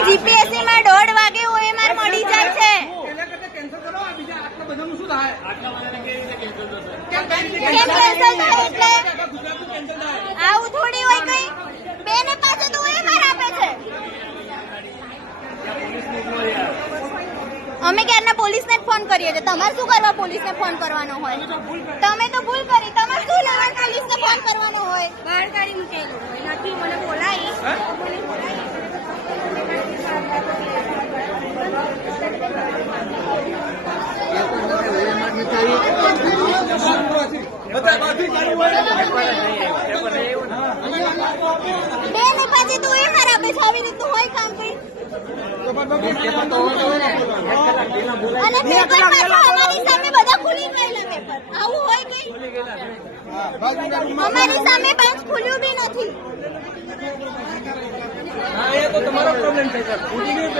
મારી જીપીએસસી માં 1:30 વાગે OMR મળી જાય છે. કેમ કેન્સલ થાય એટલે આવું થોડી હોય કઈ? બેને પાસે તો OMR આપે છે. અમે ક્યારના પોલીસને જ ફોન કરીએ છીએ. તમારે શું કરવા પોલીસને ફોન કરવાનો હોય? તમે તો ભૂલ કરી. તમારે શું લેવા પોલીસને ફોન કરવાનો હોય? બહાર કાઢી મૂકેલું નથી. મને બોલાવી બેને પાસે તો OMR આપે છે. આવી રીતનું હોય કામ કઈ? અને પેપર પાછા અમારી સામે બધા ખુલી ગયેલા પેપર. આવું હોય કે? અમારી સામે પાંચ ખુલ્યું બી નથી. તો તમારો પ્રોબ્લેમ છે સર. ફૂટી ગયું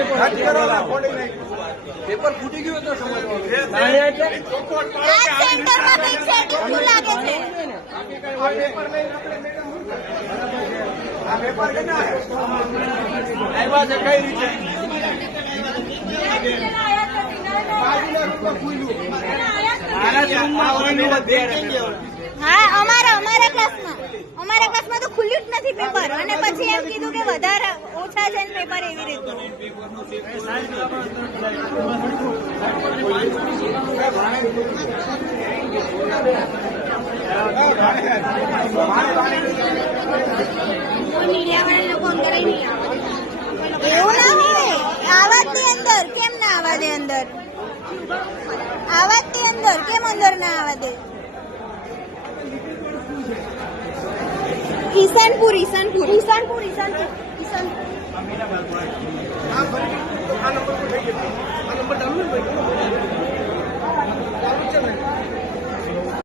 પેપર ફૂટી ગયું તો સમજવાનું. આ સેન્ટરમાં કંઈક સેટિંગ લાગે છે. હા અમારા ક્લાસમાં તો ખુલ્યું જ નથી પેપર. અને પછી એમ કીધું કે વધારે ઓછા છે ને પેપર એવી રીતે. મીડિયાવાળા લોકો અંદર નહીં આવે. એવું ના હોય. આવાજની અંદર કેમ ના આવવા દે? અંદર આવાજની અંદર કેમ અંદર ના આવવા દે? ઈશાનપુર.